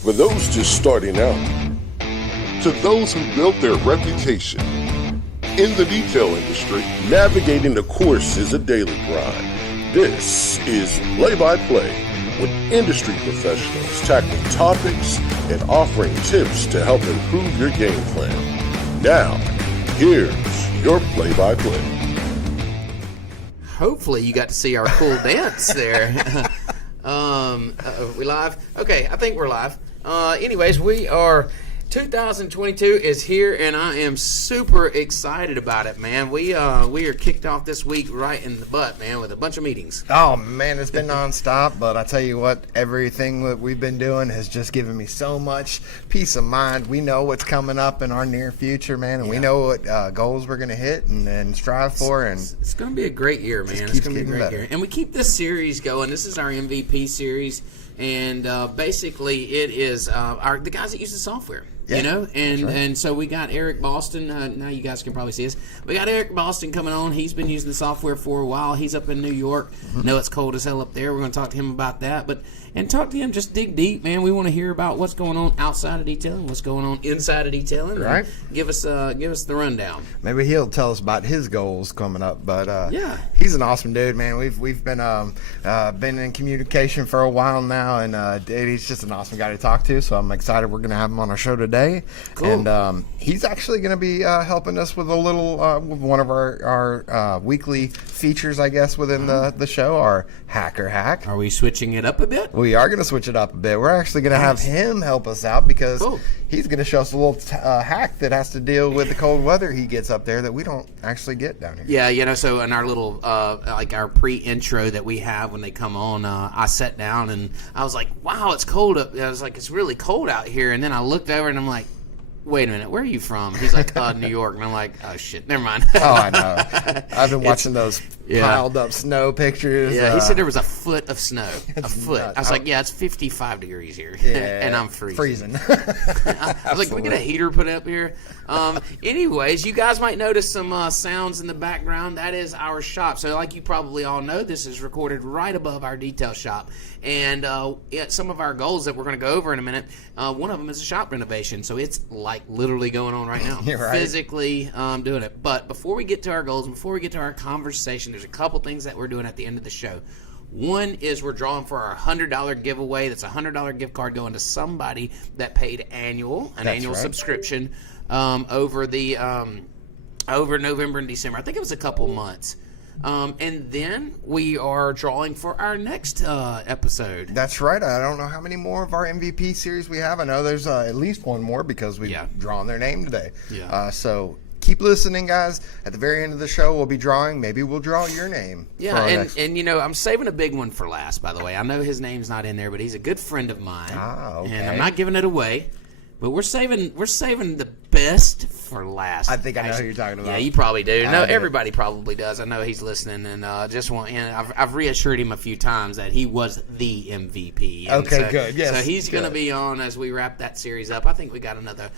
For those just starting out, to those who built their reputation. In the detail industry, navigating the course is a daily grind. This is Play-by-Play, with industry professionals tackling topics and offering tips to help improve your game plan. Now, here's your play-by-play. Hopefully you got to see our cool dance there. We live? Okay, I think we're live. Anyways, we are... 2022 is here, and I am super excited about it, man. We are kicked off this week right in the butt, man, with a bunch of meetings. Oh, man, it's been nonstop, but I tell you what, everything that we've been doing has just given me so much peace of mind. We know what's coming up in our near future, man, and we know what goals we're going to hit and strive for. And it's going to be a great year, man. It's going to be a great year. And we keep this series going. This is our MVP series, and basically it is the guys that use the software. Yeah, you know, and so we got Eric Boston. Now you guys can probably see us. We got Eric Boston coming on. He's been using the software for a while. He's up in New York. Know it's cold as hell up there. We're going to talk to him about that. And talk to him, just dig deep, man. We want to hear about what's going on outside of detailing, what's going on inside of detailing. Right. Give us the rundown. Maybe he'll tell us about his goals coming up. But yeah, he's an awesome dude, man. We've been in communication for a while now, and he's just an awesome guy to talk to. So I'm excited we're going to have him on our show today. Cool. And he's actually going to be helping us with a little with one of our weekly features, I guess, within the show, our Hacker Hack. Are we switching it up a bit? We are going to switch it up a bit. We're actually going to have him help us out because he's going to show us a little hack that has to deal with the cold weather he gets up there that we don't actually get down here. Yeah, you know, so in our little, like our pre-intro that we have when they come on, I sat down and I was like, wow, it's cold up. I was like, it's really cold out here. And then I looked over and I'm like, wait a minute, where are you from? He's like, New York. And I'm like, oh, shit, never mind. Oh, I know. I've been watching those piled up snow pictures. Yeah, he said there was a foot of snow. A foot. Nuts. I was like, yeah, it's 55 degrees here. Yeah, and I'm freezing. I was like, can we get a heater put up here? Anyways, you guys might notice some sounds in the background. That is our shop. So like you probably all know, this is recorded right above our detail shop. And some of our goals that we're going to go over in a minute, one of them is a shop renovation. So it's like literally going on right now. You're right. Physically doing it. But before we get to our goals, before we get to our conversation, there's a couple things that we're doing at the end of the show. One is we're drawing for our $100 giveaway. That's a $100 gift card going to somebody that paid annual subscription over November and December. I think it was a couple months. And then we are drawing for our next episode. That's right. I don't know how many more of our MVP series we have. I know there's at least one more because we've drawn their name today. Yeah. So keep listening, guys. At the very end of the show, we'll be drawing. Maybe we'll draw your name. Yeah, and you know, I'm saving a big one for last, by the way. I know his name's not in there, but he's a good friend of mine. Ah, okay. And I'm not giving it away. But we're saving the best for last. I think I know who you're talking about. Yeah, you probably do. No, everybody probably does. I know he's listening, and I've reassured him a few times that he was the MVP. And okay, good. Yes. So he's going to be on as we wrap that series up. I think we got another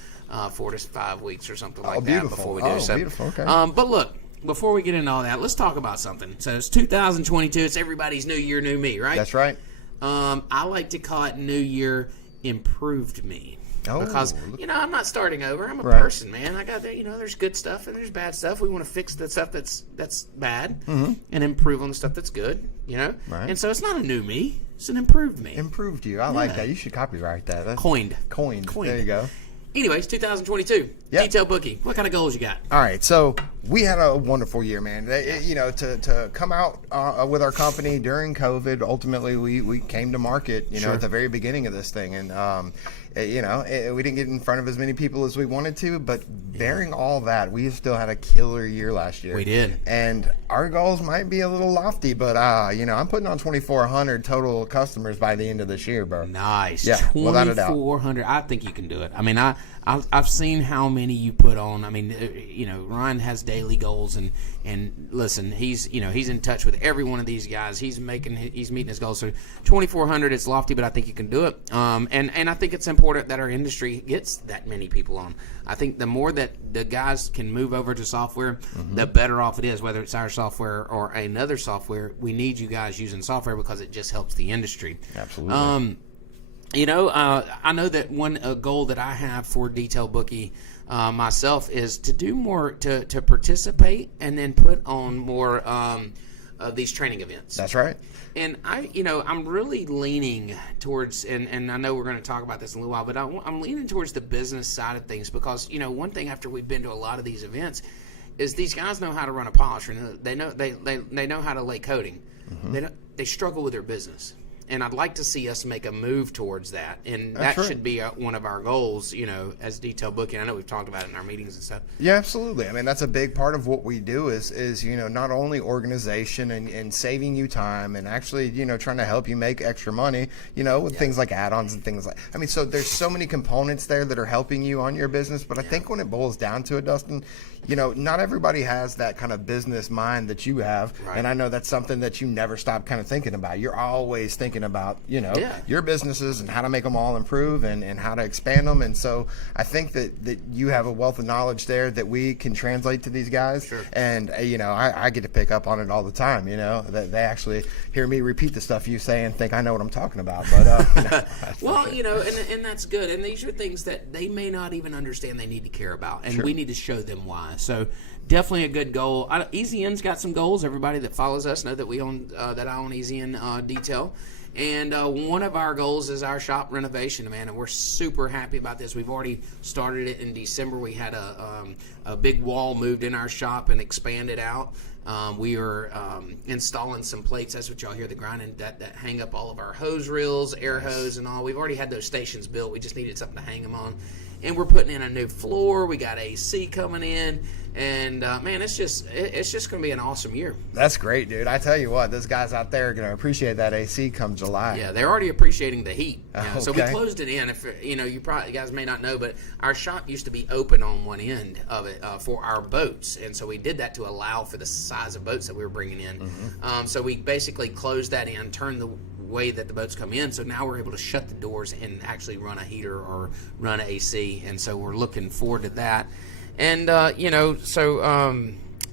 4 to 5 weeks or something like that before we do. So beautiful. Okay. But look, before we get into all that, let's talk about something. So it's 2022. It's everybody's new year, new me, right? That's right. I like to call it New Year Improved Me. Because, I'm not starting over. I'm a person, man. I got there's good stuff and there's bad stuff. We want to fix the stuff that's bad and improve on the stuff that's good, Right. And so it's not a new me. It's an improved me. Improved you. I like that. You should copyright that. That's Coined. There you go. Anyways, 2022. Yep. Detail Bookie. What kind of goals you got? All right. So we had a wonderful year, man. To come out with our company during COVID, ultimately we came to market, at the very beginning of this thing. And, we didn't get in front of as many people as we wanted to, but bearing all that, we still had a killer year last year. We did. And our goals might be a little lofty, but, I'm putting on 2,400 total customers by the end of this year, bro. Nice. Yeah, 2,400. I think you can do it. I mean, I've seen how many you put on. I mean, Ryan has daily goals, and listen, he's in touch with every one of these guys. He's meeting his goals. So 2,400 is lofty, but I think you can do it. And I think it's important that our industry gets that many people on. I think the more that the guys can move over to software, the better off it is. Whether it's our software or another software, we need you guys using software because it just helps the industry. Absolutely. I know that one goal that I have for Detail Bookie myself is to do more, to participate and then put on more of these training events. That's right. And I'm really leaning towards, and I know we're going to talk about this in a little while, but I'm leaning towards the business side of things because, one thing after we've been to a lot of these events is these guys know how to run a polisher. They know how to lay coating. Mm-hmm. They struggle with their business. And I'd like to see us make a move towards that. And that should be one of our goals, as Detail Booking. I know we've talked about it in our meetings and stuff. Yeah, absolutely. I mean, that's a big part of what we do is not only organization and saving you time and actually, trying to help you make extra money, with things like add-ons and things like, so there's so many components there that are helping you on your business. But I think when it boils down to it, Dustin, not everybody has that kind of business mind that you have. Right. And I know that's something that you never stop kind of thinking about. You're always thinking about, your businesses and how to make them all improve and how to expand them. And so I think that you have a wealth of knowledge there that we can translate to these guys. Sure. And, I get to pick up on it all the time, that they actually hear me repeat the stuff you say and think I know what I'm talking about. But, well, and that's good. And these are things that they may not even understand they need to care about. And we need to show them why. So definitely a good goal. Easy N's got some goals. Everybody that follows us know that we own that I own Easy N Detail. And one of our goals is our shop renovation, man, and we're super happy about this. We've already started it in December. We had a big wall moved in our shop and expanded out. We are installing some plates. That's what y'all hear, the grinding, that hang up all of our hose reels, air hose, and all. We've already had those stations built. We just needed something to hang them on. And we're putting in a new floor. We got AC coming in. And, man, it's just going to be an awesome year. That's great, dude. I tell you what, those guys out there are going to appreciate that AC come July. Yeah, they're already appreciating the heat. Okay. So we closed it in. If you guys may not know, but our shop used to be open on one end of it for our boats. And so we did that to allow for the size of boats that we were bringing in. Mm-hmm. So we basically closed that in, turned the way that the boats come in, so now we're able to shut the doors and actually run a heater or run an AC, and so we're looking forward to that. And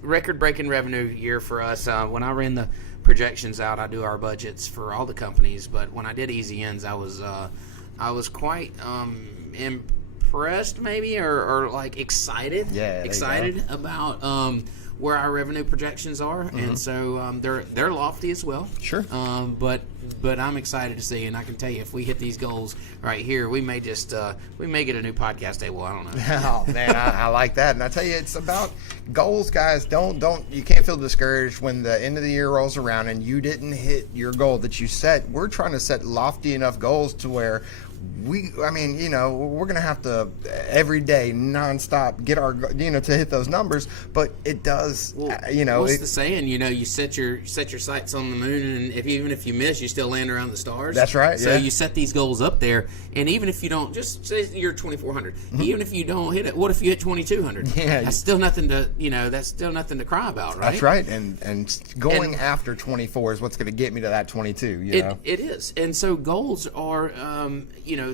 record-breaking revenue year for us. When I ran the projections out, I do our budgets for all the companies, but when I did Easy Ends, I was quite impressed, maybe, or like excited about where our revenue projections are. Mm-hmm. And so they're lofty as well. Sure. But I'm excited to see, and I can tell you, if we hit these goals right here, we may get a new podcast table. I don't know. Oh man, I like that. And I tell you, it's about goals, guys. Don't you can't feel discouraged when the end of the year rolls around and you didn't hit your goal that you set. We're trying to set lofty enough goals to where we're going to have to every day nonstop get our, to hit those numbers, but it does, What's the saying? You set your sights on the moon, and even if you miss, you still land around the stars. That's right. So you set these goals up there, and even if you don't, just say you're 2,400. Mm-hmm. Even if you don't hit it, what if you hit 2,200? Yeah. That's still nothing to cry about, right? That's right. And going after 24 is what's going to get me to that 22. It is. And so goals are,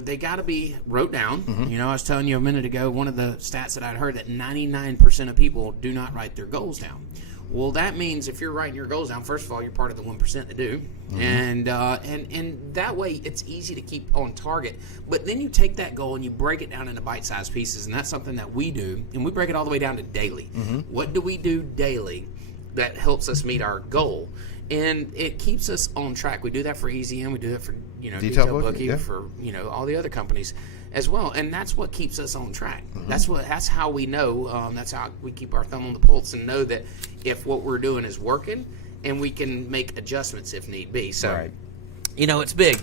they got to be wrote down. Mm-hmm. I was telling you a minute ago, one of the stats that I'd heard, that 99% of people do not write their goals down. Well, that means if you're writing your goals down, first of all, you're part of the 1% that do. Mm-hmm. And that way it's easy to keep on target. But then you take that goal and you break it down into bite-sized pieces, and that's something that we do. And we break it all the way down to daily. Mm-hmm. What do we do daily that helps us meet our goal? And it keeps us on track. We do that for Easy N. We do that for Detail Bookie, for all the other companies as well. And that's what keeps us on track. Mm-hmm. That's how we know. That's how we keep our thumb on the pulse and know that if what we're doing is working, and we can make adjustments if need be. So, right. It's big.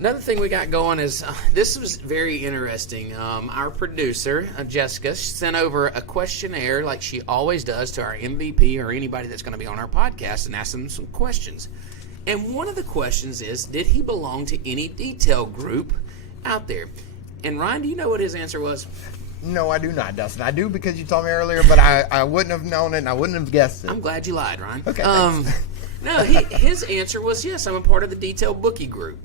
Another thing we got going is this was very interesting. Our producer, Jessica, sent over a questionnaire like she always does to our MVP or anybody that's going to be on our podcast, and asked them some questions. And one of the questions is, did he belong to any detail group out there? And Ryan, do you know what his answer was? No, I do not, Dustin. I do because you told me earlier, but I wouldn't have known it and I wouldn't have guessed it. I'm glad you lied, Ryan. Okay, thanks. No, his answer was, yes, I'm a part of the Detail Bookie group.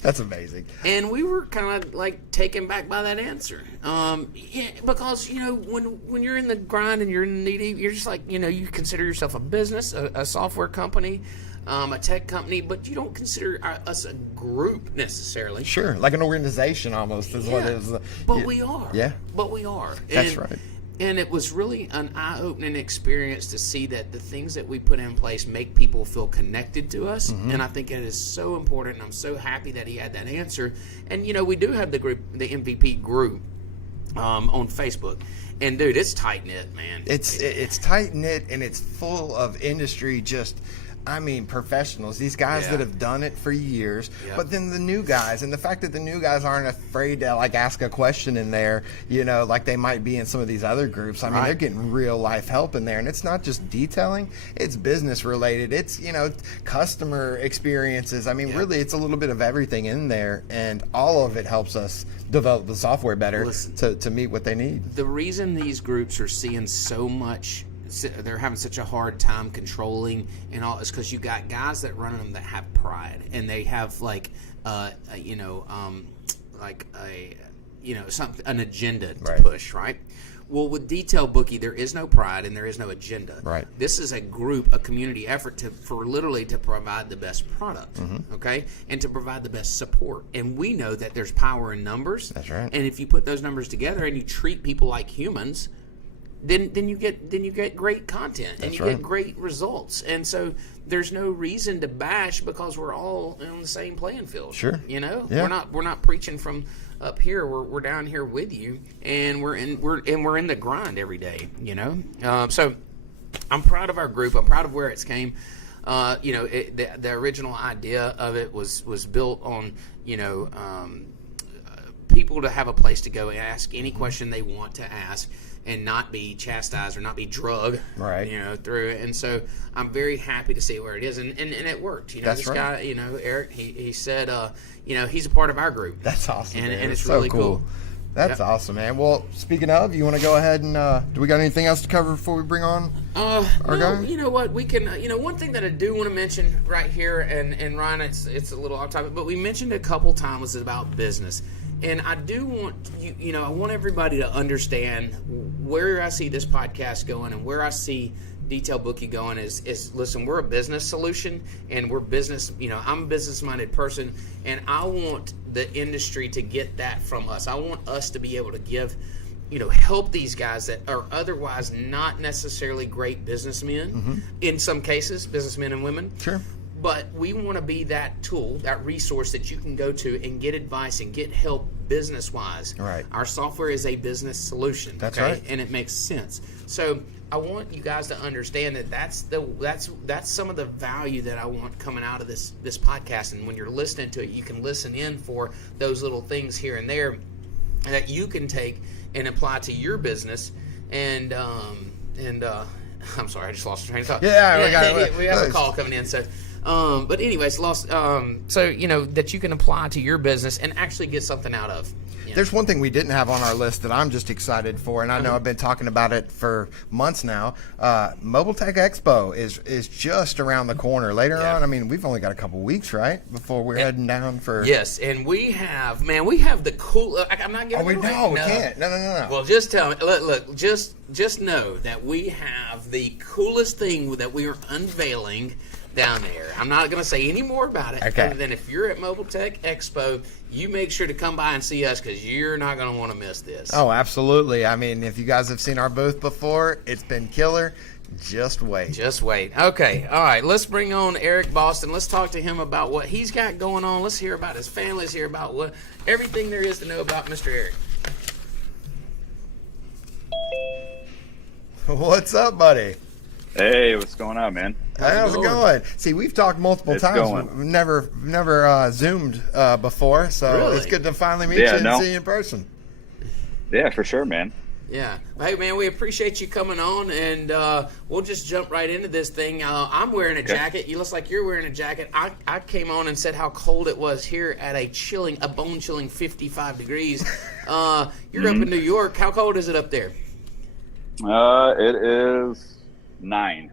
That's amazing. And we were kind of like taken back by that answer. Because, when you're in the grind and you're in the needy, you're just like, you consider yourself a business, a software company. a tech company, but you don't consider us a group necessarily. Sure, like an organization almost is what it is. But we are. Yeah. But we are. That's right. And it was really an eye-opening experience to see that the things that we put in place make people feel connected to us. And I think it is so important. And I'm so happy that he had that answer. And, we do have the group, the MVP group on Facebook. And, dude, it's tight-knit, man. It's tight-knit, and it's full of industry professionals, these guys that have done it for years, but then the new guys, and the fact that the new guys aren't afraid to ask a question in there, like they might be in some of these other groups. They're getting real life help in there, and it's not just detailing, it's business related, it's, customer experiences. Really, it's a little bit of everything in there, and all of it helps us develop the software better to meet what they need. The reason these groups are seeing so much, they're having such a hard time controlling and all, is because you got guys that run them that have pride, and they have an agenda to push, right? Well, with Detail Bookie, there is no pride and there is no agenda. Right. This is a group, a community effort to provide the best product, okay, and to provide the best support. And we know that there's power in numbers. That's right. And if you put those numbers together and you treat people like humans, then you get great content and you get great results. And so there's no reason to bash because we're all on the same playing field. Sure. Yeah. We're not preaching from up here. We're down here with you, and we're in the grind every day. So I'm proud of our group. I'm proud of where it's came. The original idea of it was built on people to have a place to go and ask any question they want to ask, and not be chastised or not be drugged, through it. And so I'm very happy to see where it is, and it worked. This guy, Eric, he said, he's a part of our group. That's awesome, and it's it's really so cool. That's awesome, man. Well, speaking of, you want to go ahead and do we got anything else to cover before we bring on our guy? You know what? We can. One thing that I do want to mention right here, and Ryan, it's a little off topic, but we mentioned a couple times about business. And I do want I want everybody to understand where I see this podcast going and where I see Detail Bookie going is listen, we're a business solution, and we're business, I'm a business-minded person, and I want the industry to get that from us. I want us to be able to give, help these guys that are otherwise not necessarily great businessmen, in some cases, businessmen and women. Sure. But we want to be that tool, that resource that you can go to and get advice and get help business-wise. Right. Our software is a business solution. That's right. And it makes sense. So I want you guys to understand that that's some of the value that I want coming out of this podcast. And when you're listening to it, you can listen in for those little things here and there that you can take and apply to your business. And I'm sorry, I just lost the train of thought. Yeah, we have a call coming in, so. But anyways, that you can apply to your business and actually get something out of. There's one thing we didn't have on our list that I'm just excited for, and I know I've been talking about it for months now. Mobile Tech Expo is just around the corner. Later on, we've only got a couple weeks, right, before we're heading down for. Yes, and we have the cool. I'm not giving. We can't. No. Well, just tell me. Look, just know that we have the coolest thing that we are unveiling down there. I'm not going to say any more about it. Okay. Other than if you're at Mobile Tech Expo, you make sure to come by and see us because you're not going to want to miss this. Oh, absolutely. If you guys have seen our booth before, it's been killer. Just wait. Okay. All right. Let's bring on Eric Boston. Let's talk to him about what he's got going on. Let's hear about his family. Let's hear about everything there is to know about Mr. Eric. What's up, buddy? Hey, what's going on, man? How's it going? See, we've talked multiple times. We've never Zoomed before, so really? It's good to finally meet you and see you in person. Yeah, for sure, man. Yeah. Hey, man, we appreciate you coming on, and we'll just jump right into this thing. I'm wearing a jacket. You look like you're wearing a jacket. I came on and said how cold it was here at a bone-chilling 55 degrees. You're up in New York. How cold is it up there? It is 9.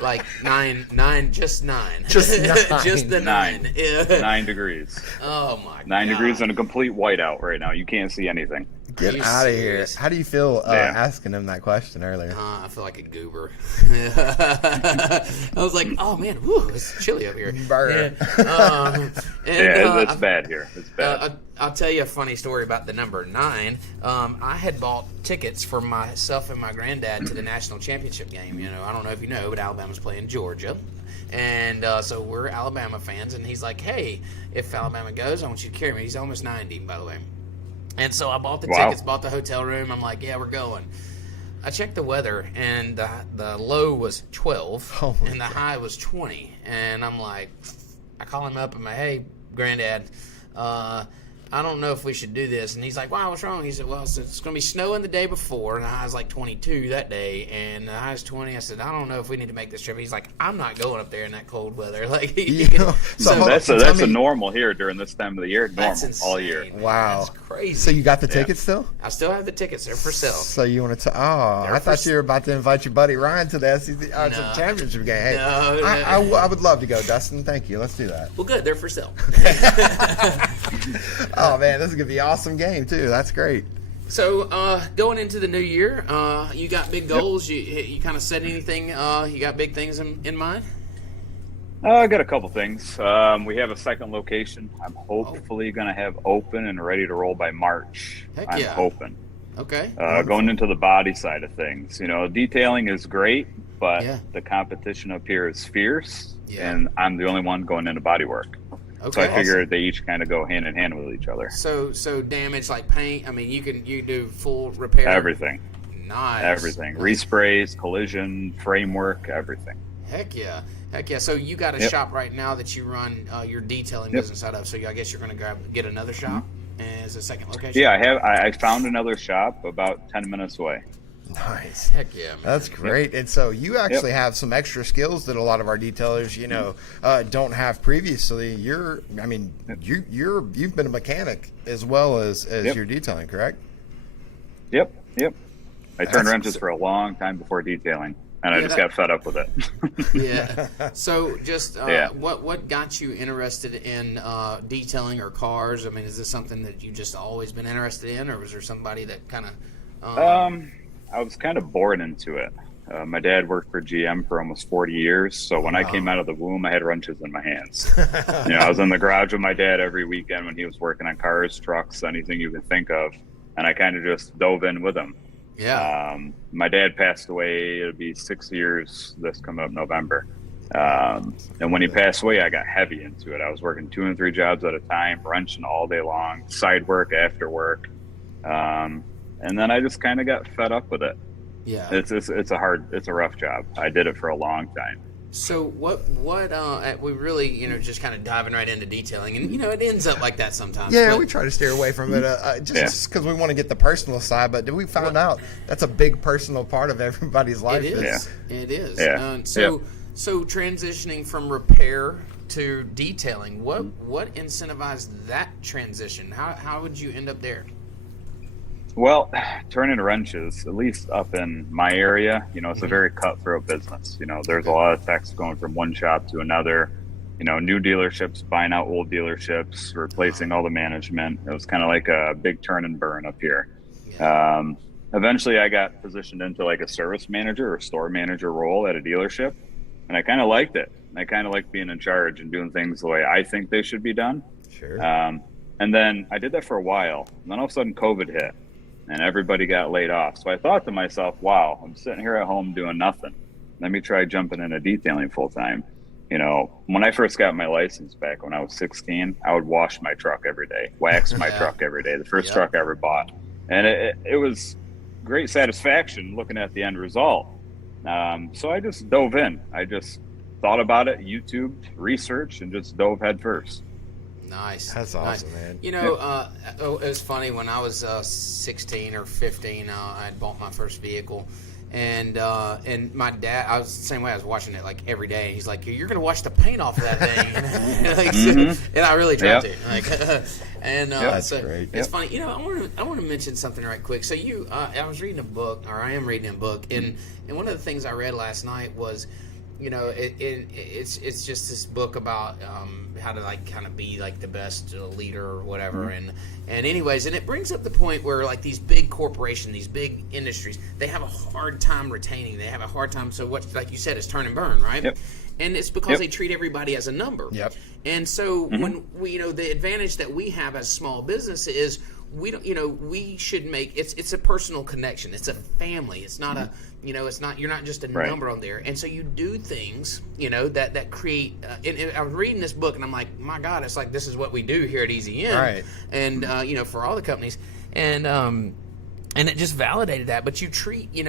Like nine, just 9. Just 9. Just the 9. 9 degrees. Oh, my God. 9 degrees and a complete whiteout right now. You can't see anything. Get out of here. How do you feel asking him that question earlier? I feel like a goober. I was like, oh, man, whew, it's chilly up here. Burn. It's bad here. It's bad. I'll tell you a funny story about the number 9. I had bought tickets for myself and my granddad to the national championship game. You know, I don't know if you know, but Alabama's playing Georgia. And so we're Alabama fans. And he's like, hey, if Alabama goes, I want you to carry me. He's almost 90, by the way. And so I bought the tickets, bought the hotel room. I'm like, yeah, we're going. I checked the weather, and the low was 12, and the high was 20. And I'm like, I call him up, and I'm like, hey, Granddad, I don't know if we should do this. And he's like, wow, what's wrong? He said, well, it's going to be snowing the day before, and the high's like 22 that day, and the high's 20. I said, I don't know if we need to make this trip. He's like, I'm not going up there in that cold weather. Like, that's a normal here during this time of the year. Normal all year. Man. Wow, that's crazy. So you got the tickets still? I still have the tickets. They're for sale. So you want to? I thought you were about to invite your buddy Ryan to the SEC to the championship game. Hey, I would love to go, Dustin. Thank you. Let's do that. Well, good. They're for sale. Oh man, this is gonna be an awesome game too. That's great. So going into the new year, you got big goals. You kind of set anything? You got big things in mind? I got a couple things. We have a second location. I'm hopefully going to have open and ready to roll by March. Heck yeah. I'm hoping. Okay. Going into the body side of things, you know, detailing is great, but the competition up here is fierce, and I'm the only one going into body work. Okay. So I figured they each kind of go hand in hand with each other. So damage like paint. I mean, you do full repair. Everything. Nice. Everything. Resprays, collision, framework, everything. Heck yeah. So you got a shop right now that you run your detailing business out of. So I guess you're going to get another shop as a second location. Yeah, I found another shop about 10 minutes away. Nice. Heck yeah, man. That's great. And so you actually have some extra skills that a lot of our detailers, don't have previously. You've been a mechanic as well as your detailing, correct? Yep. I turned wrenches for a long time before detailing, and I just got fed up with it. Yeah. So just what got you interested in detailing or cars? I mean, is this something that you just always been interested in, or was there somebody that kind of I was kind of born into it. My dad worked for GM for almost 40 years, so when I came out of the womb, I had wrenches in my hands. I was in the garage with my dad every weekend when he was working on cars, trucks, anything you can think of, and I kind of just dove in with him. Yeah. My dad passed away. It'll be 6 years this coming up November. And when he passed away, I got heavy into it. I was working 2 and 3 jobs at a time, wrenching all day long, side work after work. And then I just kind of got fed up with it. Yeah. It's a rough job. I did it for a long time. So what we really, just kind of diving right into detailing, and it ends up like that sometimes. Yeah, we try to steer away from it just because we want to get the personal side, but we found out that's a big personal part of everybody's life. It is. It is. Yeah. So transitioning from repair to detailing, what incentivized that transition? How would you end up there? Well, turning wrenches, at least up in my area, it's a very cutthroat business. There's a lot of techs going from one shop to another, new dealerships buying out old dealerships, replacing all the management. It was kind of like a big turn and burn up here. Yeah. Eventually I got positioned into like a service manager or store manager role at a dealership, and I kind of liked it. I kind of liked being in charge and doing things the way I think they should be done. Sure. And then I did that for a while, and then all of a sudden COVID hit. And everybody got laid off. So I thought to myself, wow, I'm sitting here at home doing nothing. Let me try jumping into detailing full time. When I first got my license back when I was 16, I would wash my truck every day, wax my truck every day, the first truck I ever bought. And it was great satisfaction looking at the end result. So I just dove in. I just thought about it, YouTubed, researched, and just dove head first. Nice. That's awesome, man. It was funny when I was 16 or 15. I had bought my first vehicle, and my dad. I was the same way. I was watching it like every day. He's like, "You're gonna wash the paint off of that thing," and I really tried to. That's great. It's funny. I want to mention something right quick. So I was reading a book, or I am reading a book, and one of the things I read last night was it's just this book about how to like kind of be like the best leader or whatever, and anyways, and it brings up the point where like these big corporations, these big industries, they have a hard time retaining. They have a hard time. So what, like you said, is turn and burn, right? Yep. And it's because they treat everybody as a number. Yep. And so when we, the advantage that we have as a small business is we don't, we should make it's a personal connection. It's a family. It's not a, it's not, you're not just a number on there. And so you do things, that create, and I was reading this book and I'm like, my God, it's like, this is what we do here at Easy In. Right. And, for all the companies. And it just validated that. But you treat, you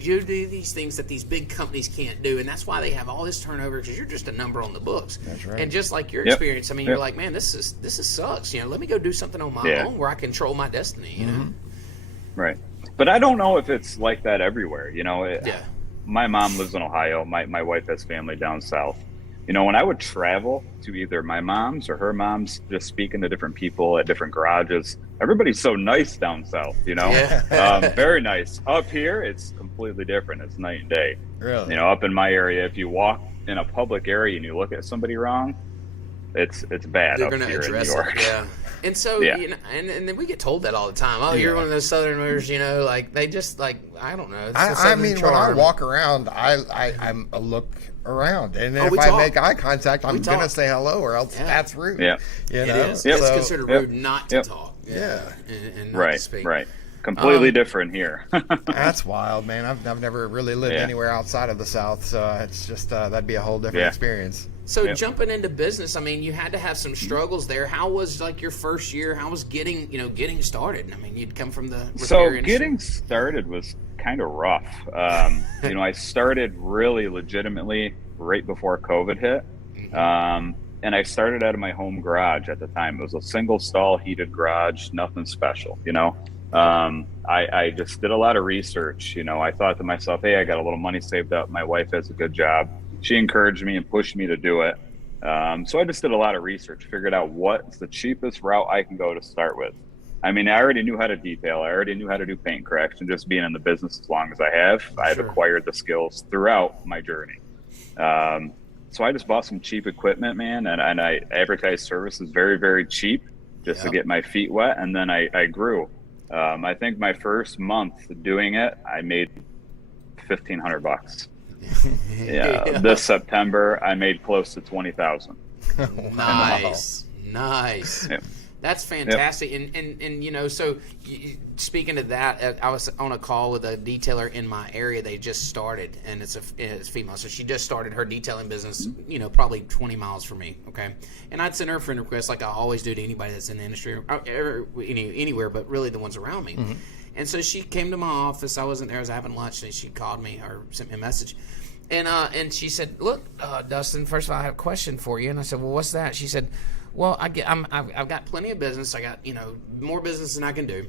do these things that these big companies can't do. And that's why they have all this turnover, because you're just a number on the books. That's right. And just like your experience, I mean, you're like, man, this sucks. Let me go do something on my own where I control my destiny, you know? Right. But I don't know if it's like that everywhere. My mom lives in Ohio. My wife has family down south. When I would travel to either my mom's or her mom's, just speaking to different people at different garages, everybody's so nice down south, very nice. Up here, it's completely different. It's night and day. Really? Up in my area, if you walk in a public area and you look at somebody wrong, it's bad. They're up going to here address in New York. it, yeah. And so, and then we get told that all the time. Oh, you're one of those Southerners, like they just like, I don't know. I mean, charm. When I walk around, I'm a look around, and if I make eye contact, I'm gonna say hello, or else that's rude. Yeah, it is. It's considered rude not to talk. Yeah, and not to speak. Right. Completely different here. That's wild, man. I've never really lived anywhere outside of the South, so it's just that'd be a whole different experience. So jumping into business, I mean, you had to have some struggles there. How was like your first year? How was getting started? I mean, you'd come from the repair industry. Getting started was kind of rough. I started really legitimately right before COVID hit. And I started out of my home garage at the time. It was a single stall heated garage, nothing special, I just did a lot of research. I thought to myself, hey, I got a little money saved up. My wife has a good job. She encouraged me and pushed me to do it. So I just did a lot of research, figured out what's the cheapest route I can go to start with. I mean, I already knew how to detail. I already knew how to do paint correction. Just being in the business as long as I have, I've acquired the skills throughout my journey. So I just bought some cheap equipment, man, and I advertised services very, very cheap just to get my feet wet. And then I grew. I think my first month doing it, I made $1,500. This September I made close to 20,000. Nice. Yeah. That's fantastic. Yep. And so speaking of that, I was on a call with a detailer in my area. They just started, and it's female. So she just started her detailing business, probably 20 miles from me. Okay. And I'd send her a friend request like I always do to anybody that's in the industry or anywhere, but really the ones around me. Mm-hmm. And so she came to my office. I wasn't there. I was having lunch, and she called me or sent me a message. And she said, look, Dustin, first of all, I have a question for you. And I said, well, what's that? She said, well, I've got plenty of business. I got, more business than I can do.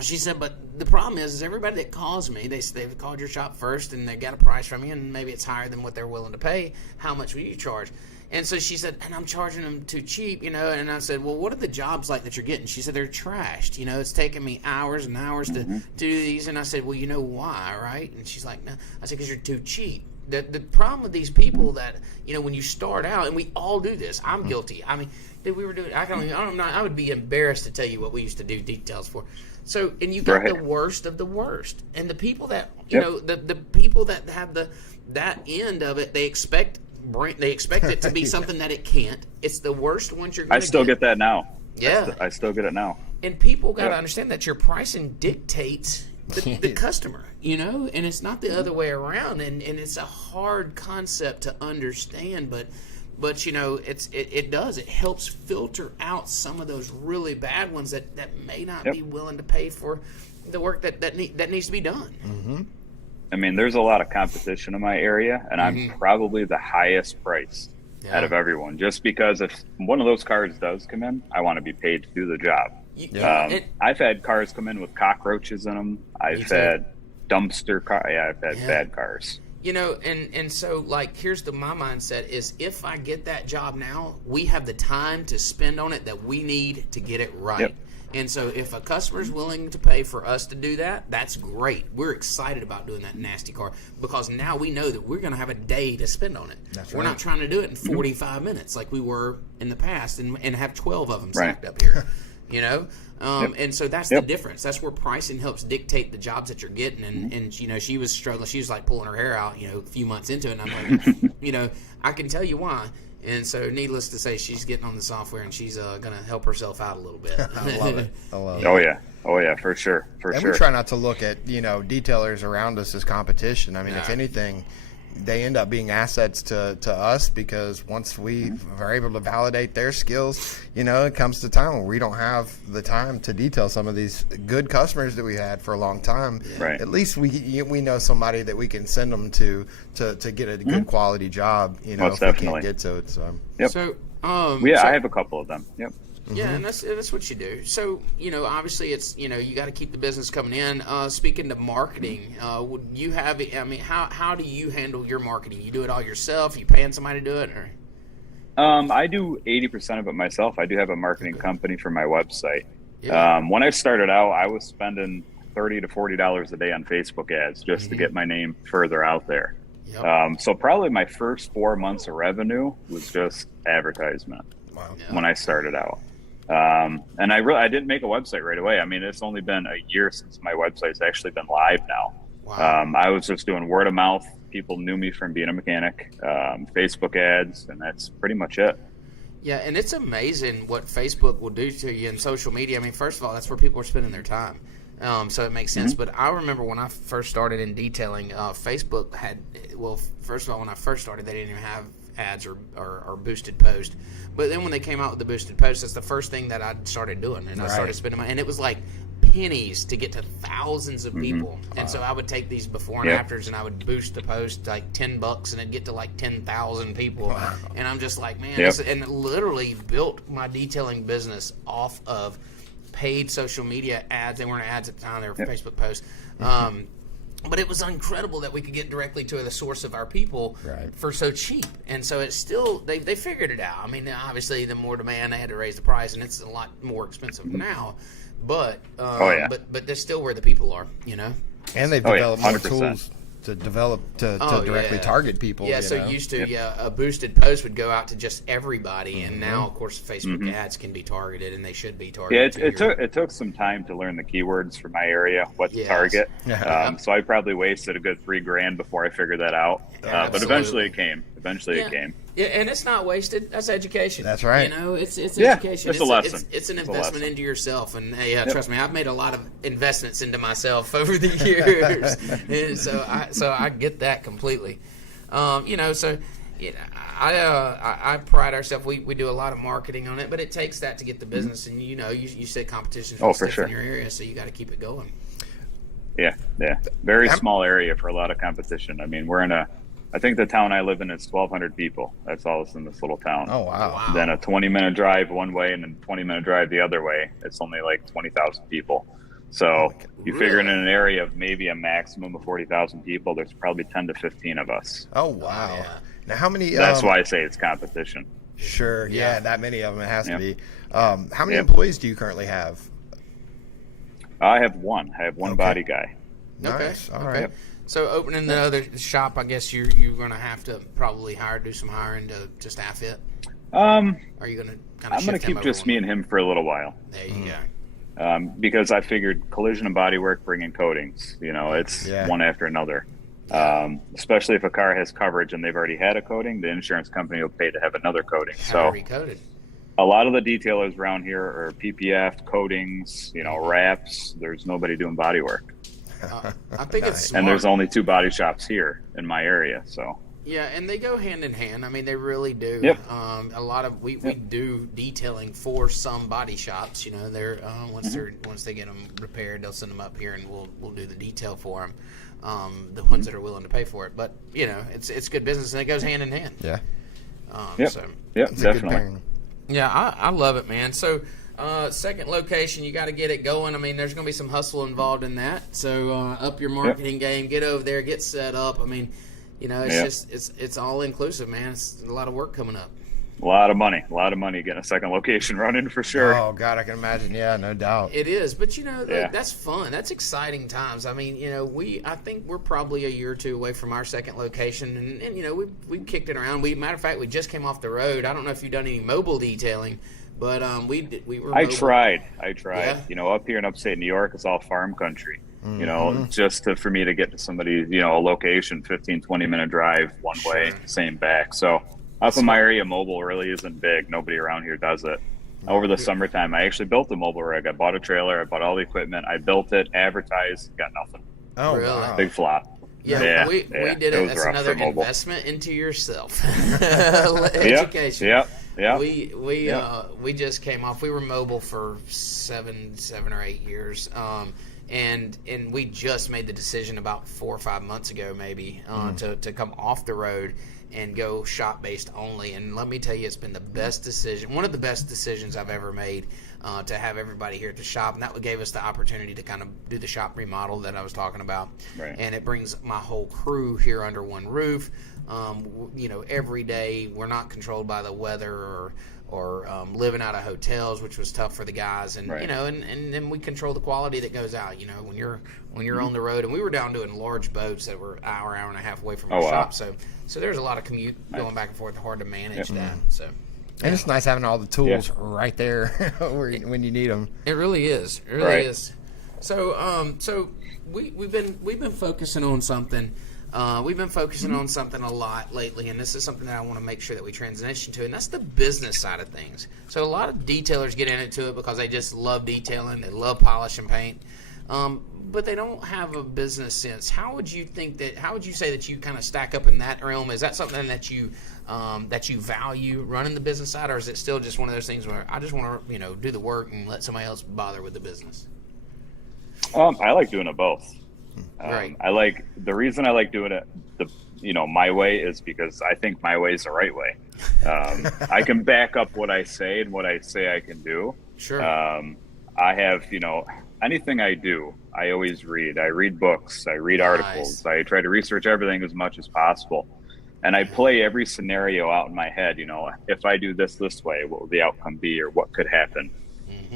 She said, but the problem is everybody that calls me, they've called your shop first and they got a price from you, and maybe it's higher than what they're willing to pay. How much will you charge? And so she said, and I'm charging them too cheap, and I said, well, what are the jobs like that you're getting? She said, they're trashed. It's taking me hours and hours to do these. And I said, well, you know why, right? And she's like, no. I said, because you're too cheap. The problem with these people that, when you start out, and we all do this, I'm guilty. I mean, we were doing, I would be embarrassed to tell you what we used to do details for. So, and you got the worst of the worst. And the people that, the people that have that end of it, they expect it to be something that it can't. It's the worst ones you're going to get. I still get that now. Yeah. I still get it now. And people got to understand that your pricing dictates the customer, and it's not the other way around, and it's a hard concept to understand, but it helps filter out some of those really bad ones that may not be willing to pay for the work that needs to be done. Mm-hmm. I mean, there's a lot of competition in my area, and I'm probably the highest price out of everyone, just because if one of those cars does come in, I want to be paid to do the job. I've had cars come in with cockroaches in them. I've had dumpster cars. Yeah, I've had bad cars. And so like here's my mindset is if I get that job now, we have the time to spend on it that we need to get it right. And so if a customer's willing to pay for us to do that, that's great. We're excited about doing that nasty car because now we know that we're going to have a day to spend on it. We're not trying to do it in 45 minutes like we were in the past and have 12 of them stacked up here, you know? And so that's the difference. That's where pricing helps dictate the jobs that you're getting. And you know, she was struggling. She was like pulling her hair out, you know, a few months into it. And I'm like, you know, I can tell you why. And so, needless to say, she's getting on the software and she's going to help herself out a little bit. I love it. I love it. Oh yeah, for sure, and we try not to look at, you know, detailers around us as competition. I mean, if anything, they end up being assets to us because once we are able to validate their skills, you know, it comes to time where we don't have the time to detail some of these good customers that we had for a long time. Right. At least we know somebody that we can send them to get a good quality job, you know, Most if definitely. we can't get to it. So, So, I have a couple of them. Yep. Yeah, and that's what you do. So, you know, obviously it's, you know, you got to keep the business coming in. Speaking to marketing, would you have, I mean, how do you handle your marketing? You do it all yourself? You paying somebody to do it? Or? I do 80% of it myself. I do have a marketing company for my website. Yeah. When I started out, I was spending $30 to $40 a day on Facebook ads just to get my name further out there. Yep. So probably my first 4 months of revenue was just advertisement when I started out. And I didn't make a website right away. I mean, it's only been a year since my website's actually been live now. Wow. I was just doing word of mouth. People knew me from being a mechanic, Facebook ads, and that's pretty much it. Yeah, and it's amazing what Facebook will do to you in social media. I mean, first of all, that's where people are spending their time. So it makes sense. But I remember when I first started in detailing, Facebook had, well, first of all, when I first started, they didn't even have ads or boosted post. But then when they came out with the boosted post, that's the first thing that I started doing. And I started spending and it was like pennies to get to thousands of people. And so I would take these before and afters and I would boost the post like $10 and it'd get to like 10,000 people. Wow. And I'm just like, man, and it literally built my detailing business off of paid social media ads. They weren't ads at the time, they were Facebook posts. But it was incredible that we could get directly to the source of our people for so cheap. And so it's still, they figured it out. I mean, obviously, the more demand, they had to raise the price, and it's a lot more expensive now. But but that's still where the people are, you know? And they've developed more tools to develop to directly target people. Yeah, so used to, a boosted post would go out to just everybody, and now, of course, Facebook ads can be targeted, and they should be targeted. Yeah, it took some time to learn the keywords for my area, what to target. So I probably wasted a good $3,000 before I figured that out. But eventually it came. It came. Yeah, and it's not wasted. That's education. That's right. You know, it's education. It's a lesson. It's an investment into yourself. And trust me, I've made a lot of investments into myself over the years, and so I get that completely. You know, so I pride ourselves. We do a lot of marketing on it, but it takes that to get the business. And you know, you said competition in your area, so you got to keep it going. Yeah. Very small area for a lot of competition. I mean, I think the town I live in is 1,200 people. That's all that's in this little town. Oh, wow. Then a 20-minute drive one way and then 20-minute drive the other way. It's only like 20,000 people. So you figure in an area of maybe a maximum of 40,000 people, there's probably 10 to 15 of us. Oh, wow. Yeah. Now, how many... That's why I say it's competition. Sure. Yeah, that many of them it has to be. How many employees do you currently have? I have one. I have one body guy. Nice. All right. So opening the other shop, I guess you're going to have to probably do some hiring to staff it. Are you going to kind of? I'm going to keep just me and him for a little while. There you go. Because I figured collision and bodywork bring in coatings. You know, it's one after another. Especially if a car has coverage and they've already had a coating, the insurance company will pay to have another coating. Recoated. A lot of the detailers around here are PPF coatings. You know, wraps. There's nobody doing bodywork. I think it's smart. And there's only 2 body shops here in my area, so. Yeah, and they go hand in hand. I mean, they really do. Yep. A lot of we do detailing for some body shops. You know, they're once they get them repaired, they'll send them up here, and we'll do the detail for them. The ones that are willing to pay for it, but you know, it's good business, and it goes hand in hand. Yeah. So definitely. Yeah, I love it, man. So. Second location, you got to get it going. I mean, there's going to be some hustle involved in that. So up your marketing game, get over there, get set up. I mean, you know, it's just it's all inclusive, man. It's a lot of work coming up. A lot of money getting a second location running for sure. Oh God, I can imagine. Yeah, no doubt. It is, but that's fun. That's exciting times. I mean, I think we're probably a year or two away from our second location, and we kicked it around. Matter of fact, we just came off the road. I don't know if you've done any mobile detailing, but we were. I tried. Yeah. Up here in upstate New York, it's all farm country. Just for me to get to somebody, a location, 15, 20-minute drive one way, same back. So up in my area, mobile really isn't big. Nobody around here does it. Over the summertime, I actually built a mobile rig. I bought a trailer. I bought all the equipment. I built it, advertised, got nothing. Oh, really? Wow. Big flop. Yeah, we did it. That's another investment into yourself. Education. Yeah. We just came off. We were mobile for seven or 8 years. And we just made the decision about 4 or 5 months ago, maybe, to come off the road and go shop based only. And let me tell you, it's been the best decision, one of the best decisions I've ever made, to have everybody here at the shop. And that gave us the opportunity to kind of do the shop remodel that I was talking about. Right. And it brings my whole crew here under one roof. Every day we're not controlled by the weather or living out of hotels, which was tough for the guys, and right. And then we control the quality that goes out. When you're on the road, and we were down doing large boats that were hour and a half away from our shop, so there's a lot of commute going back and forth, hard to manage that. So, and it's nice having all the tools right there when you need them. It really is. It really is. So we've been focusing on something. We've been focusing on something a lot lately, and this is something that I want to make sure that we transition to, and that's the business side of things. So a lot of detailers get into it because they just love detailing, they love polish and paint, but they don't have a business sense. How would you say that you kind of stack up in that realm? Is that something that you value, running the business side, or is it still just one of those things where I just want to do the work and let somebody else bother with the business? I like doing it both. Right. The reason I like doing it my way is because I think my way is the right way. I can back up what I say and what I say I can do. Sure. I have, anything I do, I always read. I read books, I read articles, I try to research everything as much as possible. And I play every scenario out in my head, if I do this way, what will the outcome be, or what could happen?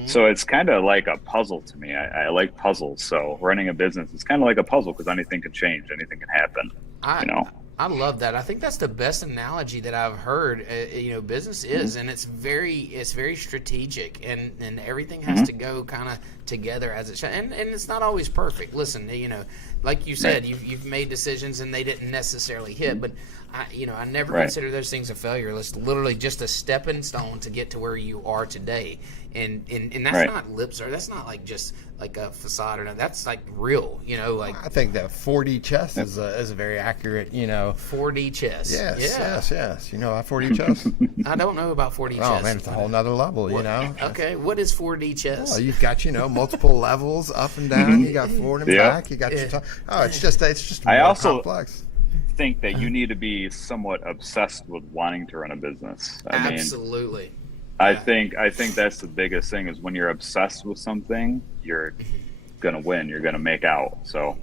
So it's kind of like a puzzle to me. I like puzzles. So running a business is kind of like a puzzle because anything can change, anything can happen. I love that. I think that's the best analogy that I've heard. Business is, and it's very strategic, and everything has to go kind of together as it should. And it's not always perfect. Listen, like you said, you've made decisions and they didn't necessarily hit, but I never consider those things a failure. It's literally just a stepping stone to get to where you are today. And that's not lip service. That's not like just like a facade or no. That's like real. I think that 4D chess is a very accurate. 4D chess. Yes. You know about 4D chess? I don't know about 4D chess. Oh man, it's a whole nother level. Okay, what is 4D chess? Well, you've got multiple levels up and down. You got forward and back. You got your top. Oh, it's just more complex. Think that you need to be somewhat obsessed with wanting to run a business. Absolutely. I think that's the biggest thing is when you're obsessed with something, you're gonna win. You're gonna make out. So.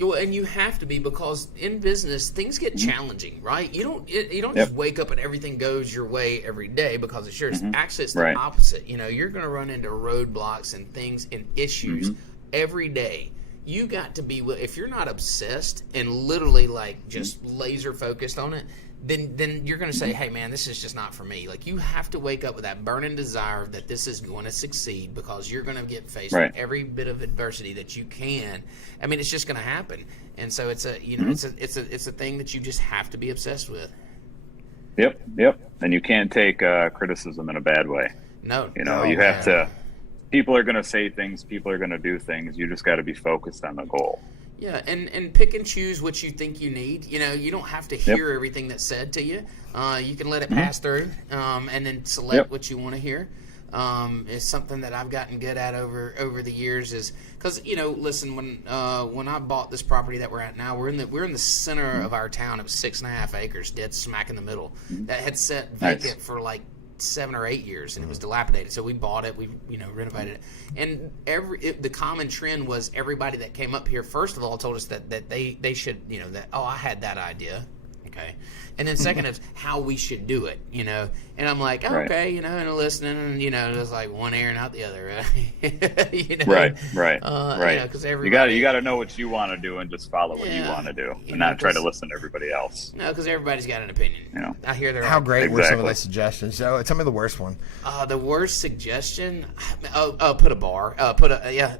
Well, and you have to be, because in business things get challenging, right? You don't just wake up and everything goes your way every day because it's yours. Actually, it's the opposite. You're going to run into roadblocks and things and issues every day. You got to be, if you're not obsessed and literally like just laser focused on it, then you're going to say, hey man, this is just not for me. Like, you have to wake up with that burning desire that this is going to succeed, because you're going to get faced with every bit of adversity that you can. I mean, it's just going to happen. And so it's a thing that you just have to be obsessed with. Yep. And you can't take criticism in a bad way. No. You have to. People are going to say things. People are going to do things. You just got to be focused on the goal. Yeah, and pick and choose what you think you need. You don't have to hear everything that's said to you. You can let it pass through, and then select what you want to hear. It's something that I've gotten good at over the years. Is because listen, when I bought this property that we're at now, we're in the center of our town. It was 6.5 acres, dead smack in the middle. That had sat vacant for like 7 or 8 years, and it was dilapidated. So we bought it, we renovated it, and the common trend was everybody that came up here first of all told us that they should I had that idea, okay, and then second is how we should do it, And I'm like, okay, and listening, and it's like one ear and out the other, right? Right. Because everybody, you got to know what you want to do and just follow what you want to do, and not try to listen to everybody else. No, because everybody's got an opinion. I hear they're how great were some of the suggestions? So tell me the worst one. The worst suggestion? Put a bar.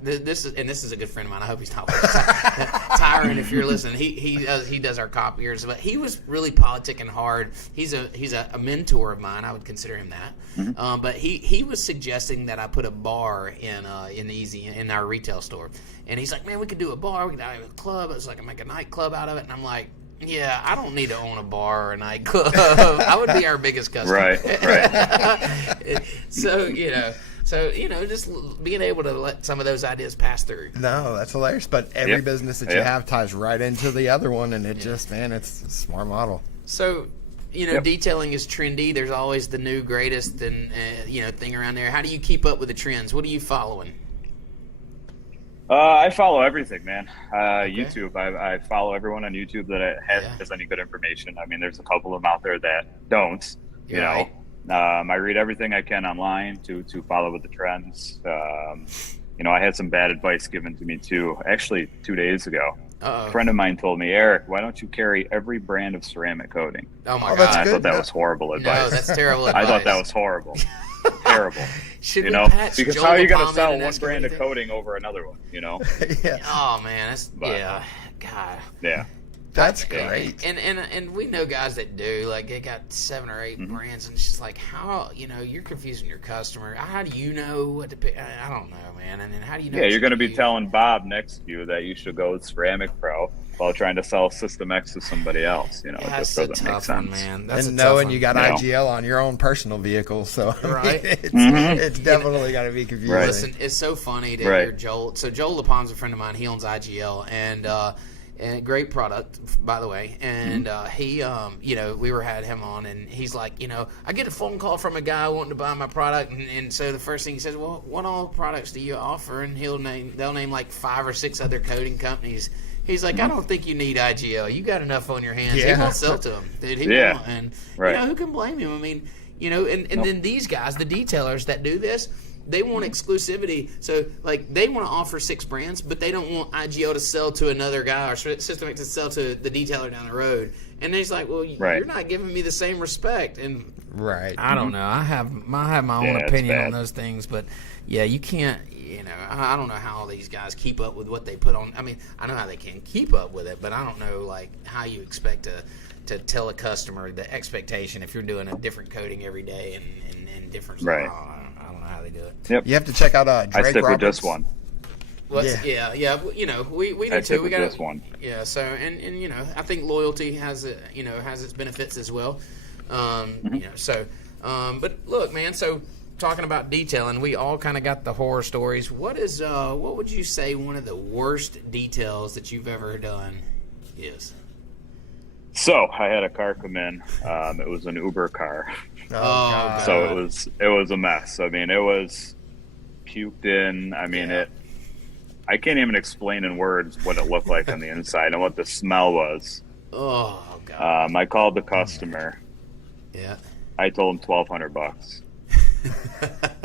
This is a good friend of mine. I hope he's not Tyron. If you're listening, he does our copiers, but he was really politicking hard. He's a mentor of mine. I would consider him that. Mm-hmm. But he was suggesting that I put a bar in our retail store, and he's like, man, we could do a bar. We could have a club. It's like I make a nightclub out of it, and I'm like, yeah, I don't need to own a bar or a nightclub. I would be our biggest customer. Right. So just being able to let some of those ideas pass through. No, that's hilarious. But every business that you have ties right into the other one, and it's a smart model. So, detailing is trendy. There's always the new greatest and thing around there. How do you keep up with the trends? What are you following? I follow everything, man. YouTube. I follow everyone on YouTube that has any good information. I mean, there's a couple of them out there that don't. I read everything I can online to follow with the trends. I had some bad advice given to me too. Actually, 2 days ago, a friend of mine told me, Eric, why don't you carry every brand of ceramic coating? Oh my God! I thought that was horrible advice. No, that's terrible advice. I thought that was horrible. Terrible. Because Joel how are you going to Obama sell and one ask brand of everything? coating over another one? Oh man, God. Yeah. That's great. And we know guys that do, like, they got 7 or 8 brands, and it's just like, how, you're confusing your customer. How do you know what to pick? I don't know, man. And then how do you know? Yeah, you're going to be telling Bob next to you that you should go with Ceramic Pro while trying to sell System X to somebody else. It just doesn't make sense. Man. That's and knowing you got IGL on your own personal vehicle, so it's definitely got to be confusing. Right. Listen, it's so funny to hear Joel. So Joel LaPon's a friend of mine. He owns IGL, and great product, by the way. And we had him on, and he's like, I get a phone call from a guy wanting to buy my product, and so the first thing he says, well, what all products do you offer? And they'll name like 5 or 6 other coating companies. He's like, I don't think you need IGL. You got enough on your hands. Yeah. He won't sell to them, dude. He won't. And who can blame him? I mean, and then these guys, the detailers that do this, they want exclusivity. So, like, they want to offer 6 brands, but they don't want IGO to sell to another guy or System X to sell to the detailer down the road. And he's like, well, you're not giving me the same respect. And I don't know. I have my own opinion on those things, but you can't. I don't know how all these guys keep up with what they put on. I mean, I know how they can keep up with it, but I don't know like how you expect to tell a customer the expectation if you're doing a different coating every day and different. Right. I don't know how they do it. Yep. You have to check out Drake I stick Roberts. with just one. We do too. We got just one. Yeah. So and I think loyalty has its benefits as well. But look, man. So talking about detailing, we all kind of got the horror stories. What would you say one of the worst details that you've ever done is? So I had a car come in. It was an Uber car. God. So it was a mess. I mean, it was puked in. I mean, I can't even explain in words what it looked like on the inside and what the smell was. Oh God. I called the customer. Yeah. I told him $1,200.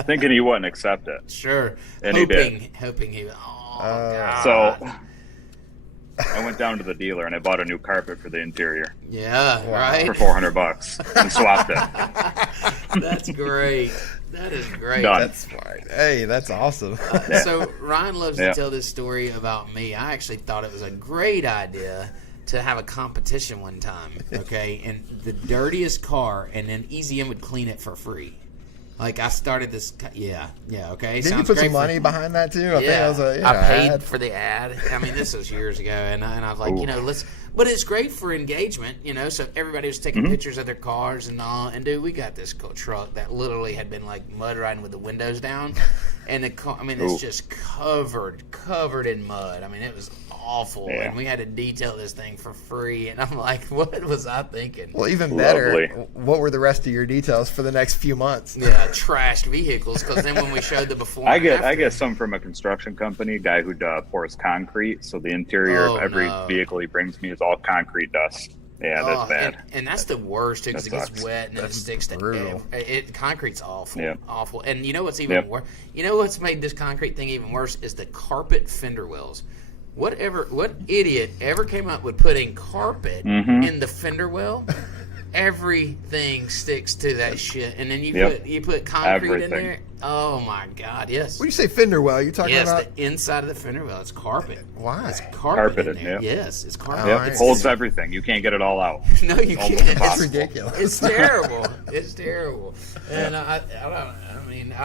Thinking he wouldn't accept it. Sure. And he did. Hoping he would. Oh, God. So I went down to the dealer and I bought a new carpet for the interior. Yeah, right. For $400 and swapped it. That's great. That is great. Done. That's smart. Hey, that's awesome. So Ryan loves to tell this story about me. I actually thought it was a great idea to have a competition one time, okay? And the dirtiest car, and then EZM would clean it for free. Like, I started this, okay. Did you put some money behind that too? I paid for the ad. I mean, this was years ago, and I was like, but it's great for engagement, so everybody was taking pictures of their cars and all. And dude, we got this truck that literally had been like mud riding with the windows down, and the car, I mean, it's just covered in mud. I mean, it was awful, and we had to detail this thing for free. And I'm like, what was I thinking? Well, even better, what were the rest of your details for the next few months? Yeah, trashed vehicles, because then when we showed the before, I get some from a construction company, guy who pours concrete. So the interior of every vehicle he brings me is all concrete dust. Yeah, that's bad. And that's the worst, too, because it gets wet and then it sticks brutal. to concrete's awful. Yep. Awful. And you know what's even worse? You know what's made this concrete thing even worse is the carpet fender wells. What idiot ever came up with putting carpet in the fender well? Everything sticks to that shit, and then you put concrete in there. Oh my God! Yes. When you say fender well, you talking about? Yes, the inside of the fender well. It's carpet. Why? It's carpet in there. Yep. Yes, it's carpet. Yep. It holds everything. You can't get it all out. No, you can't. It's ridiculous. It's terrible. It's terrible. And I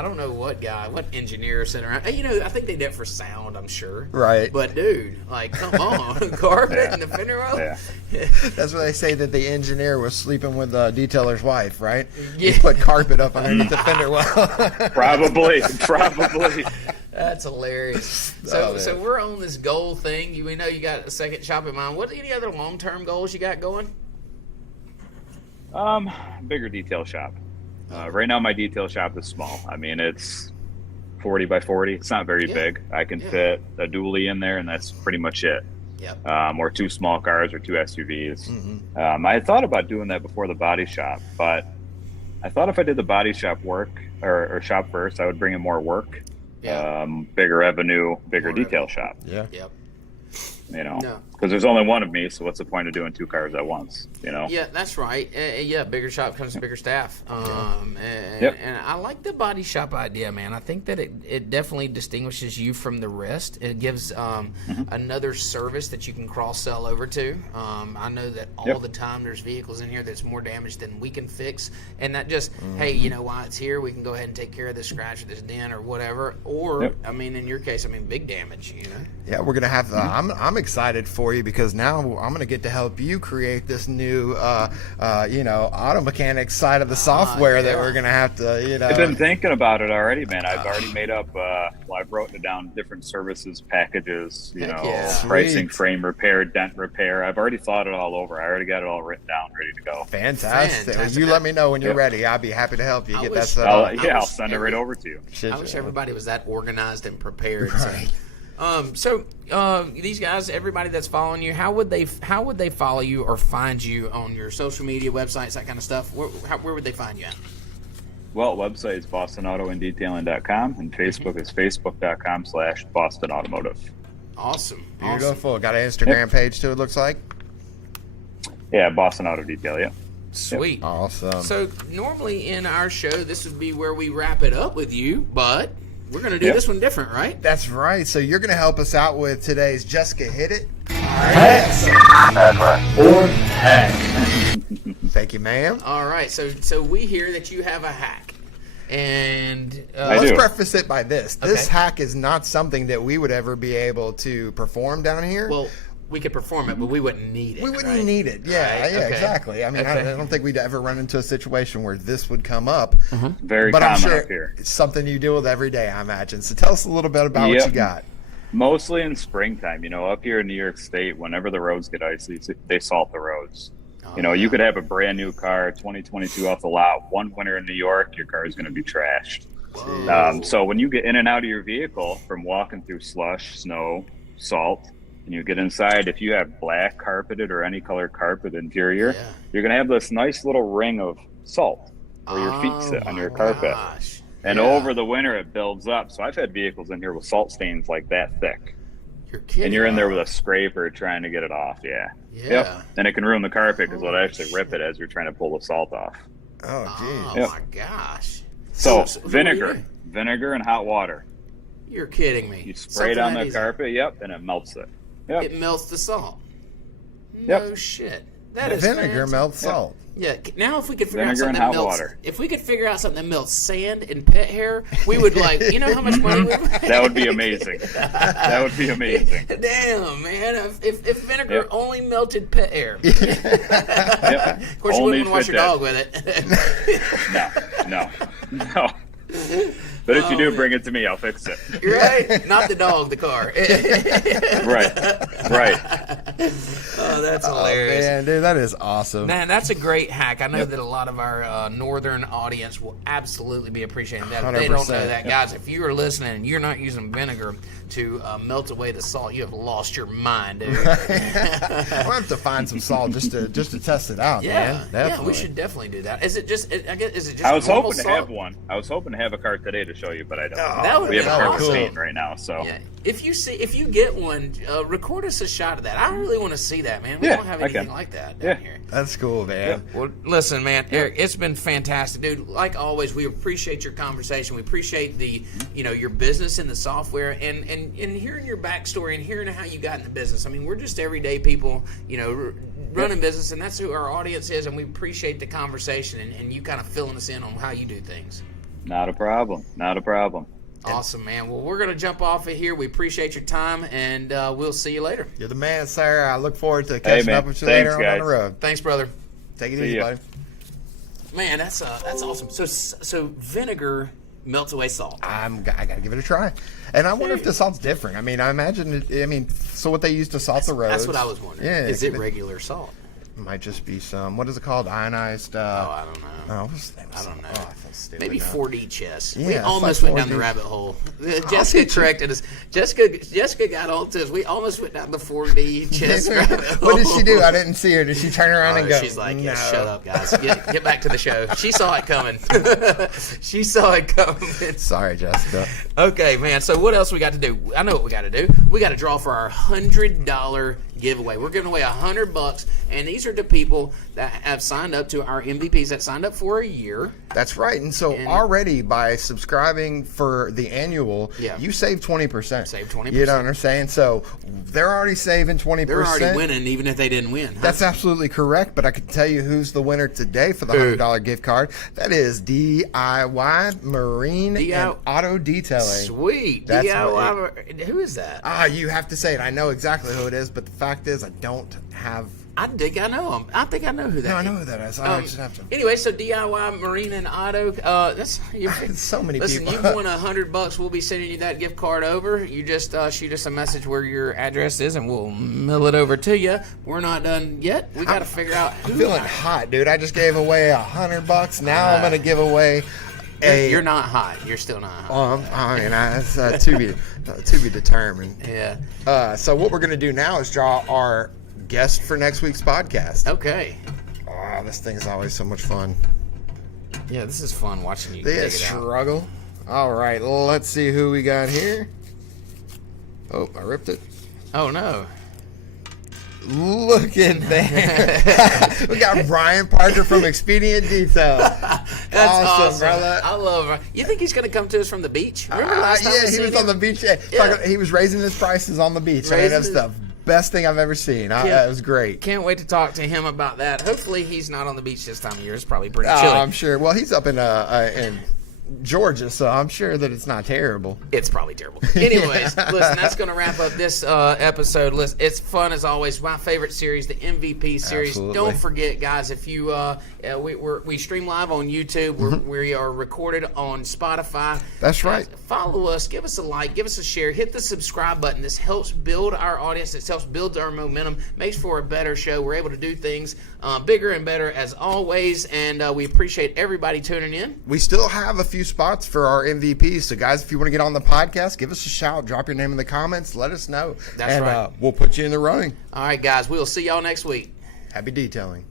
don't know what engineer sent around. I think they did it for sound, I'm sure. Right. But dude, like, come on, carpet in the fender well. Yeah. That's why they say that the engineer was sleeping with the detailer's wife, right? Yeah. He put carpet up underneath the fender well. Probably. That's hilarious. So we're on this goal thing. We know you got a second shop in mind. What any other long-term goals you got going? Bigger detail shop. Right now, my detail shop is small. I mean, it's 40 by 40. It's not very big. I can fit a dually in there, and that's pretty much it. Yep. Or 2 small cars or 2 SUVs. I had thought about doing that before the body shop, but I thought if I did the body shop work or shop first, I would bring in more work, bigger revenue, bigger detail shop. Yeah. Yep. Because there's only one of me, so what's the point of doing 2 cars at once? Yeah, that's right. Bigger shop comes bigger staff. And I like the body shop idea, man. I think that it definitely distinguishes you from the rest. It gives another service that you can cross-sell over to. I know that all the time there's vehicles in here that's more damaged than we can fix, and that just, hey, you know why it's here? We can go ahead and take care of this scratch or this dent or whatever. Or, I mean, in your case, big damage, Yeah, we're going to have I'm excited for you because now I'm going to get to help you create this new, auto mechanics side of the software that we're going to have to, I've been thinking about it already, man. I've already made up, I've written down different services, packages, pricing, frame repair, dent repair. I've already thought it all over. I already got it all written down, ready to go. Fantastic. You let me know when you're ready. I'll be happy to help you get that set up. I'll send it right over to you. I wish everybody was that organized and prepared. Right. These guys, everybody that's following you, how would they follow you or find you on your social media websites, that kind of stuff? Where would they find you at? Well, website is bostonautoanddetailing.com, and Facebook is facebook.com/Boston Automotive. Awesome. Beautiful. Got an Instagram page too, it looks like? Yeah, Boston Auto Detail, yeah. Sweet. Yep. Awesome. So normally in our show, this would be where we wrap it up with you, but we're going to do this one different, right? That's right. So you're going to help us out with today's Jessica Hit It. Or hack. Thank you, ma'am. All right. So we hear that you have a hack. And let's preface it by this. This hack is not something that we would ever be able to perform down here. Well, we could perform it, but we wouldn't need it. We wouldn't need it. Yeah, exactly. I mean, I don't think we'd ever run into a situation where this would come up. Very but common I'm sure up here. It's something you deal with every day, I imagine. So tell us a little bit about what you got. Mostly in springtime. Up here in New York State, whenever the roads get icy, they salt the roads. You could have a brand new car, 2022 off the lot. One winter in New York, your car is going to be trashed. So when you get in and out of your vehicle from walking through slush, snow, salt, and you get inside, if you have black carpeted or any color carpet interior, you're going to have this nice little ring of salt where your feet sit on your carpet. And over the winter, it builds up. So I've had vehicles in here with salt stains like that thick. You're kidding. And you're in there with a scraper trying to get it off. Yep. And it can ruin the carpet because it'll actually rip it as you're trying to pull the salt off. Oh, geez. My gosh. So vinegar and hot water. You're kidding me. You spray it on the carpet, and it melts it. Yep. It melts the salt. No shit. That is vinegar melts salt. Yeah. Now, if we could figure out something that melts, if we could figure out something that melts sand and pet hair, we would how much money we would make? That would be amazing. That would be amazing. Damn, man. If vinegar only melted pet hair. Of course, you wouldn't want to wash your dog with it. No. But if you do, bring it to me. I'll fix it. You're right. Not the dog, the car. Right. Oh, that's hilarious. Man, dude, that is awesome. Man, that's a great hack. I know that a lot of our northern audience will absolutely be appreciating that. If they don't know that, guys, if you are listening and you're not using vinegar to melt away the salt, you have lost your mind, dude. We'll have to find some salt just to test it out, man. Yeah, we should definitely do that. Is it just? I was hoping to have one. I was hoping to have a cart today to show you, but I don't. That would we have a cart awesome. right now, so. Yeah. If you get one, record us a shot of that. I really want to see that, man. We don't have anything like that down here. That's cool, man. Yeah. Well, listen, man, Eric, it's been fantastic, dude. Like always, we appreciate your conversation. We appreciate the, your business in the software and hearing your backstory and hearing how you got in the business. I mean, we're just everyday people, running business, and that's who our audience is, and we appreciate the conversation and you kind of filling us in on how you do things. Not a problem. Awesome, man. Well, we're going to jump off of here. We appreciate your time, and we'll see you later. You're the man, sir. I look forward to catching up with you later on the road. Thanks, brother. Take it easy, buddy. Man, that's awesome. So vinegar melts away salt. I got to give it a try. And I wonder if the salt's different. I mean, I imagine so what they use to salt the roads. That's what I was wondering. Yeah, is it regular salt? Might just be some, what is it called? Ionized. I don't know. I don't know. Oh, I feel stupid. Maybe now. 4D chess. Yeah, we almost went down the rabbit hole. Jessica corrected us. Jessica got on to us. We almost went down the 4D chess rabbit hole. What did she do? I didn't see her. Did she turn around and go? She's like, yeah, shut up, guys. Get back to the show. She saw it coming. She saw it coming. Sorry, Jessica. Okay, man. So what else we got to do? I know what we got to do. We got to draw for our $100 giveaway. We're giving away $100, and these are to people that have signed up to our MVPs that signed up for a year. That's right. And so already by subscribing for the annual, you save 20%. Save 20%. You know what I'm saying? So they're already saving 20%. They're already winning, even if they didn't win. Huh? That's absolutely correct. But I can tell you who's the winner today for the $100 gift card. That is DIY Marine and Auto Detailing. Sweet. That's DIY. Who is that? You have to say it. I know exactly who it is, but the fact is I don't have... I think I know him. I think I know who that is. No, I know who that is. I just have to... Anyway, so DIY Marine and Auto. That's so many listen, people. Listen, you've won $100. We'll be sending you that gift card over. You just shoot us a message where your address is, and we'll mail it over to you. We're not done yet. We got to figure out. I'm feeling hot, dude. I just gave away $100. Now I'm going to give away. You're not hot. You're still not hot. It's to be determined. Yeah. So what we're going to do now is draw our guest for next week's podcast. Okay. Oh, this thing is always so much fun. Yeah, this is fun watching you dig it struggle. All right, let's see who we got here. Oh, I ripped it. Oh, no. Look at that. We got Brian Parker from Expedient Detail. That's awesome, brother. I love it. You think he's going to come to us from the beach? Remember last time he was on the beach. He was raising his prices on the beach. That's the best thing I've ever seen. It was great. Can't wait to talk to him about that. Hopefully he's not on the beach this time of year. It's probably pretty chilly. I'm sure. Well, he's up in Georgia, so I'm sure that it's not terrible. It's probably terrible. Anyways, listen, that's going to wrap up this episode. Listen, it's fun as always. My favorite series, the MVP series. Absolutely. Don't forget, guys, if you we stream live on YouTube. We are recorded on Spotify. That's right. Follow us. Give us a like. Give us a share. Hit the subscribe button. This helps build our audience. This helps build our momentum. Makes for a better show. We're able to do things bigger and better as always, and we appreciate everybody tuning in. We still have a few spots for our MVPs. So, guys, if you want to get on the podcast, give us a shout. Drop your name in the comments. Let us know. That's right. We'll put you in the running. All right, guys. We'll see y'all next week. Happy detailing.